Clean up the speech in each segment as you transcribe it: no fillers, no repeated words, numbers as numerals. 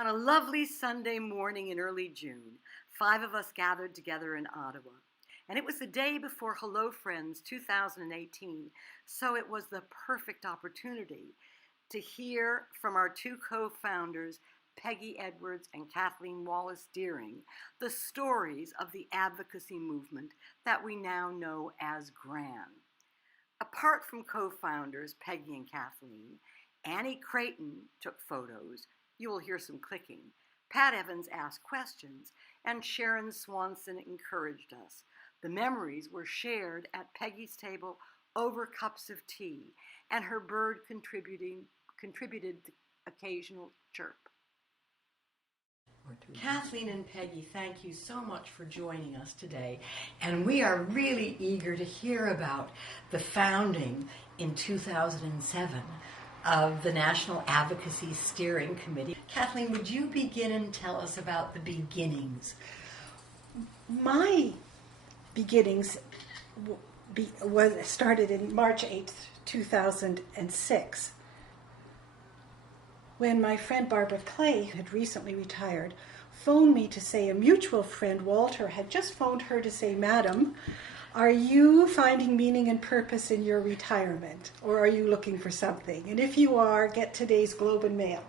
On a lovely Sunday morning in early June, 5 of us gathered together in Ottawa. And it was the day before Hello Friends 2018, so it was the perfect opportunity to hear from our two co-founders, Peggy Edwards and Kathleen Wallace-Deering, the stories of the advocacy movement that we now know as GRAN. Apart from co-founders Peggy and Kathleen, Annie Creighton took photos. You will hear some clicking. Pat Evans asked questions, and Sharon Swanson encouraged us. The memories were shared at Peggy's table over cups of tea, and her bird contributed the occasional chirp. Kathleen and Peggy, thank you so much for joining us today. And we are really eager to hear about the founding in 2007 of the National Advocacy Steering Committee. Kathleen, would you begin and tell us about the beginnings? My beginnings started in March 8th, 2006, when my friend Barbara Clay, who had recently retired, phoned me to say a mutual friend, Walter, had just phoned her to say, "Madam, are you finding meaning and purpose in your retirement, or are you looking for something? And if you are, get today's Globe and Mail."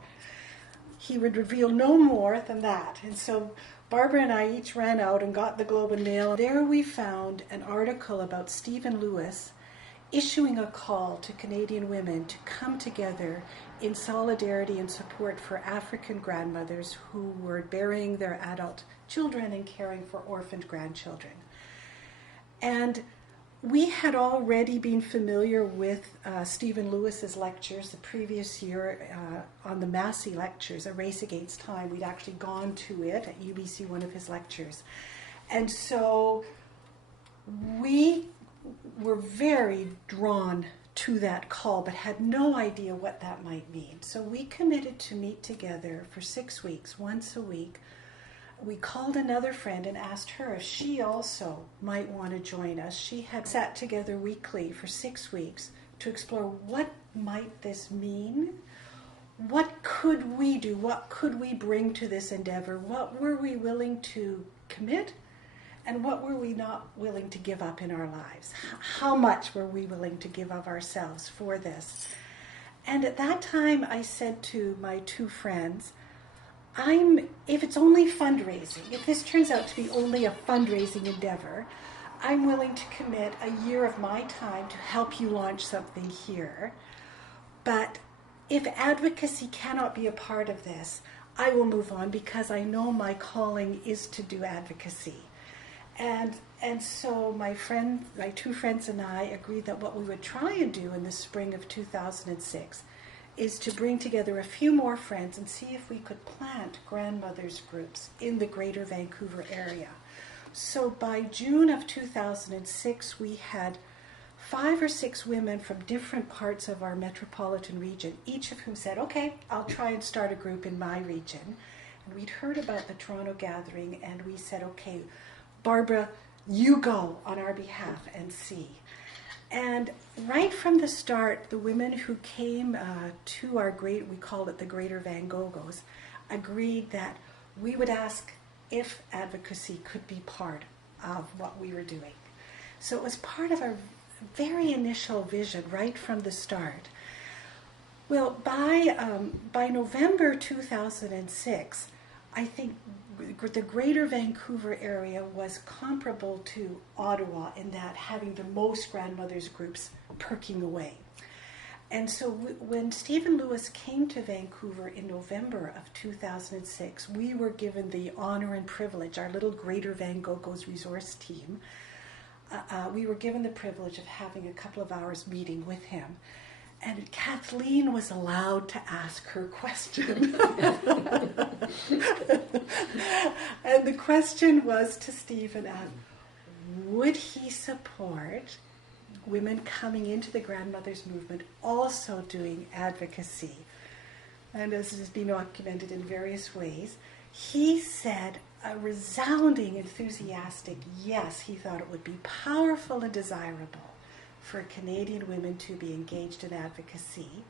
He would reveal no more than that. And so Barbara and I each ran out and got the Globe and Mail. There we found an article about Stephen Lewis issuing a call to Canadian women to come together in solidarity and support for African grandmothers who were burying their adult children and caring for orphaned grandchildren. And we had already been familiar with Stephen Lewis's lectures the previous year on the Massey lectures, A Race Against Time. We'd actually gone to it at UBC, one of his lectures. And so we were very drawn to that call, but had no idea what that might mean. So we committed to meet together for 6 weeks, once a week. We called another friend and asked her if she also might want to join us. She had sat together weekly for 6 weeks to explore what might this mean? What could we do? What could we bring to this endeavor? What were we willing to commit? And what were we not willing to give up in our lives? How much were we willing to give of ourselves for this? And at that time, I said to my two friends, if it's only fundraising, if this turns out to be only a fundraising endeavor, I'm willing to commit a year of my time to help you launch something here. But if advocacy cannot be a part of this, I will move on because I know my calling is to do advocacy. And so my two friends and I agreed that what we would try and do in the spring of 2006 is to bring together a few more friends and see if we could plant grandmothers groups in the greater Vancouver area. So by June of 2006, we had 5 or 6 women from different parts of our metropolitan region, each of whom said, "Okay, I'll try and start a group in my region." And we'd heard about the Toronto gathering, and we said, "Okay, Barbara, you go on our behalf and see." And right from the start, the women who came to our we called it the Greater Van Gogos, agreed that we would ask if advocacy could be part of what we were doing. So it was part of our very initial vision right from the start. Well, by November 2006, I think the Greater Vancouver area was comparable to Ottawa in that having the most grandmothers groups perking away. And so when Stephen Lewis came to Vancouver in November of 2006, we were given the honor and privilege, our little Greater Van Gogos resource team, we were given the privilege of having a couple of hours meeting with him. And Kathleen was allowed to ask her question. And the question was to Stephen, would he support women coming into the grandmothers movement also doing advocacy? And as has been documented in various ways, he said a resounding, enthusiastic yes. He thought it would be powerful and desirable for Canadian women to be engaged in advocacy.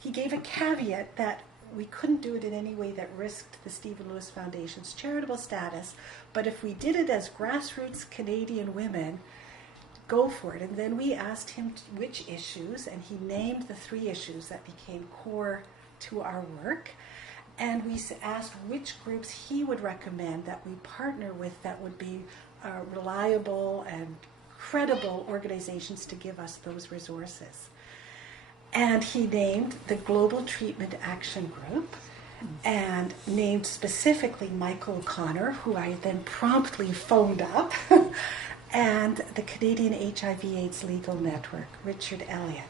He gave a caveat that we couldn't do it in any way that risked the Stephen Lewis Foundation's charitable status, but if we did it as grassroots Canadian women, go for it. And then we asked him which issues, and he named the 3 issues that became core to our work. And we asked which groups he would recommend that we partner with that would be reliable and credible organizations to give us those resources. And he named the Global Treatment Action Group and named specifically Michael O'Connor, who I then promptly phoned up, and the Canadian HIV/AIDS Legal Network, Richard Elliott.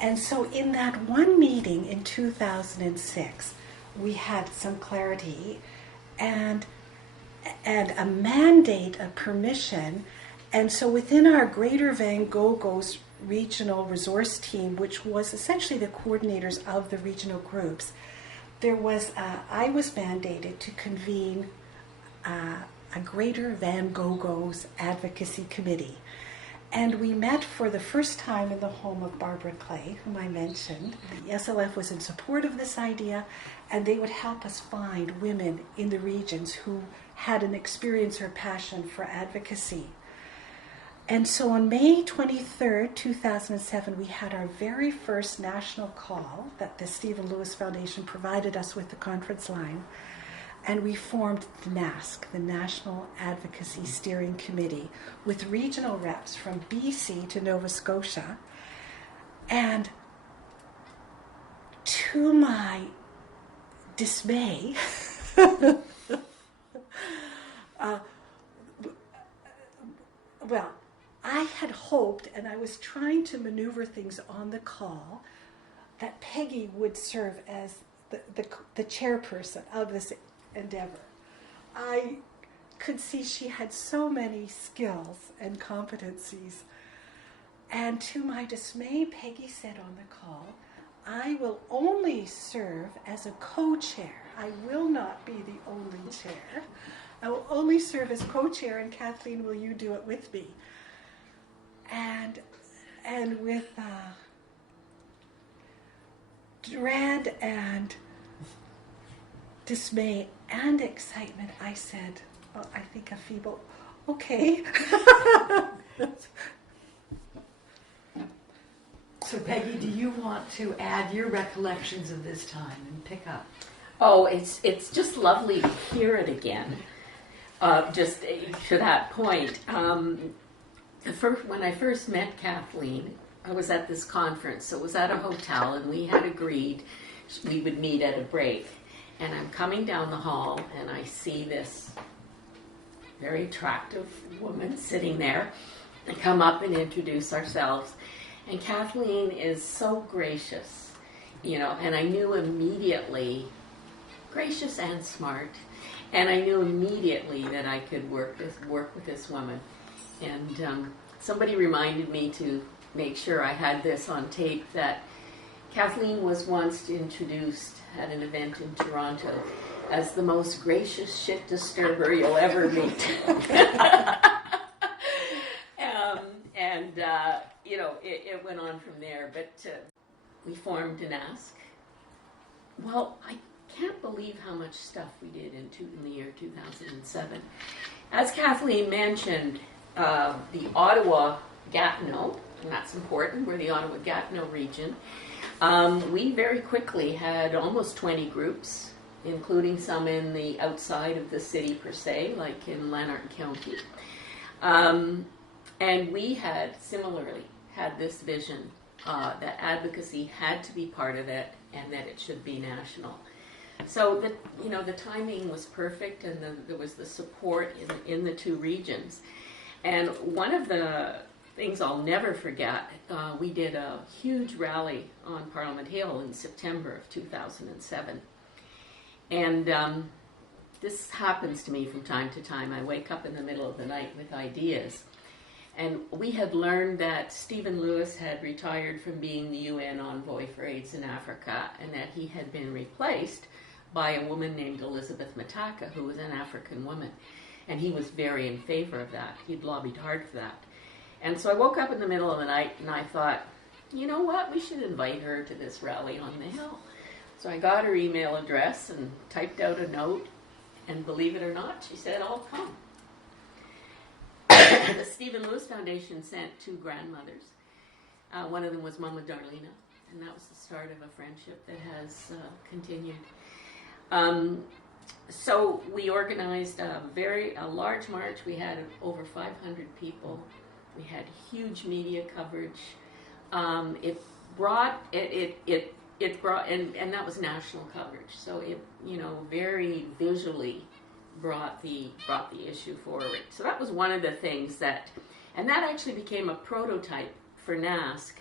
And so in that one meeting in 2006, we had some clarity and a mandate, a permission. And so within our Greater Van Gogh's regional resource team, which was essentially the coordinators of the regional groups, I was mandated to convene a Greater Van Gogh's advocacy committee. And we met for the first time in the home of Barbara Clay, whom I mentioned. The SLF was in support of this idea, and they would help us find women in the regions who had an experience or passion for advocacy. And so on May 23rd, 2007, we had our very first national call that the Stephen Lewis Foundation provided us with the conference line. And we formed the NASC, the National Advocacy Steering Committee, with regional reps from BC to Nova Scotia. And to my dismay, well, I had hoped, and I was trying to maneuver things on the call, that Peggy would serve as the chairperson of this endeavor. I could see she had so many skills and competencies. And to my dismay, Peggy said on the call, I will only serve as a co-chair. I will not be the only chair. I will only serve as co-chair, and Kathleen, will you do it with me? And with dread and dismay and excitement, I said, I think a feeble, okay. So Peggy, do you want to add your recollections of this time and pick up? Oh, it's just lovely to hear it again. Just to that point, when I first met Kathleen, I was at this conference. So it was at a hotel, and we had agreed we would meet at a break. And I'm coming down the hall, and I see this very attractive woman sitting there. I come up and introduce ourselves. And Kathleen is so gracious, and I knew immediately, gracious and smart, and I knew immediately that I could work with this woman. And somebody reminded me to make sure I had this on tape, that Kathleen was once introduced at an event in Toronto as the most gracious shit disturber you'll ever meet. It went on from there, but we formed an Ask. Well, I can't believe how much stuff we did in the year 2007. As Kathleen mentioned, the Ottawa-Gatineau, and that's important, we're the Ottawa-Gatineau region, we very quickly had almost 20 groups, including some in the outside of the city per se, like in Lanark County. And we had similarly had this vision that advocacy had to be part of it and that it should be national. So the timing was perfect, and there was the support in the two regions. And one of the things I'll never forget, we did a huge rally on Parliament Hill in September of 2007. And this happens to me from time to time. I wake up in the middle of the night with ideas. And we had learned that Stephen Lewis had retired from being the UN envoy for AIDS in Africa, and that he had been replaced by a woman named Elizabeth Mataka, who was an African woman. And he was very in favor of that. He'd lobbied hard for that. And so I woke up in the middle of the night and I thought, you know what, we should invite her to this rally on the Hill. So I got her email address and typed out a note, and believe it or not, she said, "I'll come." The Stephen Lewis Foundation sent 2 grandmothers. One of them was Mama Darlena, and that was the start of a friendship that has continued. So we organized a large march. We had over 500 people. We had huge media coverage. It brought, and that was national coverage. So it, very visually brought the issue forward. So that was one of the things that actually became a prototype for NASC.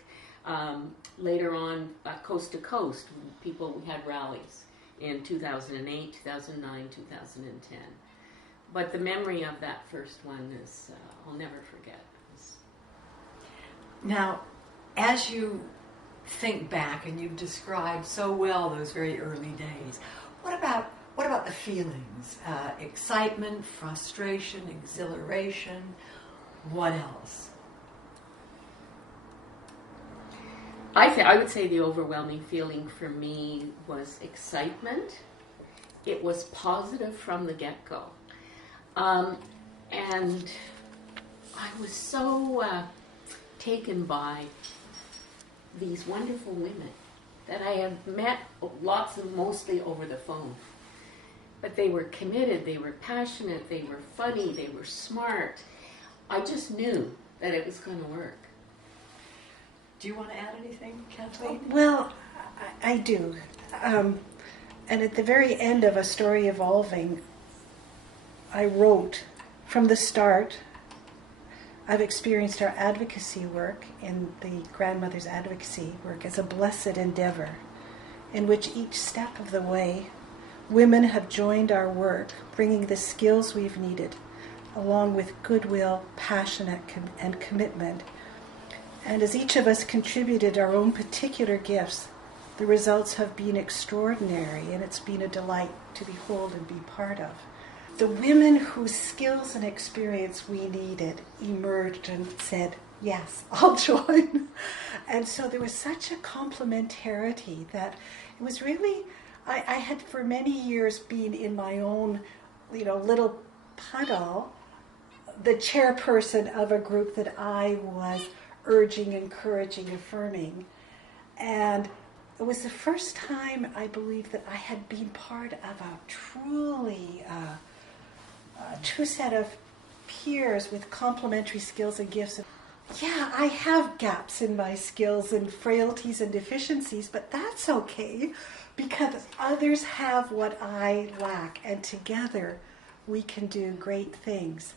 Later on, coast to coast, we had rallies in 2008, 2009, 2010. But the memory of that first one is, I'll never forget. Now, as you think back, and you've described so well those very early days, what about the feelings? Excitement, frustration, exhilaration, what else? I would say the overwhelming feeling for me was excitement. It was positive from the get-go. And I was so taken by these wonderful women that I have met, lots of mostly over the phone. But they were committed, they were passionate, they were funny, they were smart. I just knew that it was going to work. Do you want to add anything, Kathleen? Well, I do. And at the very end of A Story Evolving, I wrote, from the start, I've experienced our advocacy work in the grandmother's advocacy work as a blessed endeavor, in which each step of the way, women have joined our work, bringing the skills we've needed, along with goodwill, passion, and commitment. And as each of us contributed our own particular gifts, the results have been extraordinary, and it's been a delight to behold and be part of. The women whose skills and experience we needed emerged and said, "Yes, I'll join." And so there was such a complementarity that it was really, I had for many years been in my own, little puddle, the chairperson of a group that I was urging, encouraging, affirming. And it was the first time, I believe, that I had been part of a truly true set of peers with complementary skills and gifts. Yeah, I have gaps in my skills and frailties and deficiencies, but that's okay because others have what I lack, and together we can do great things.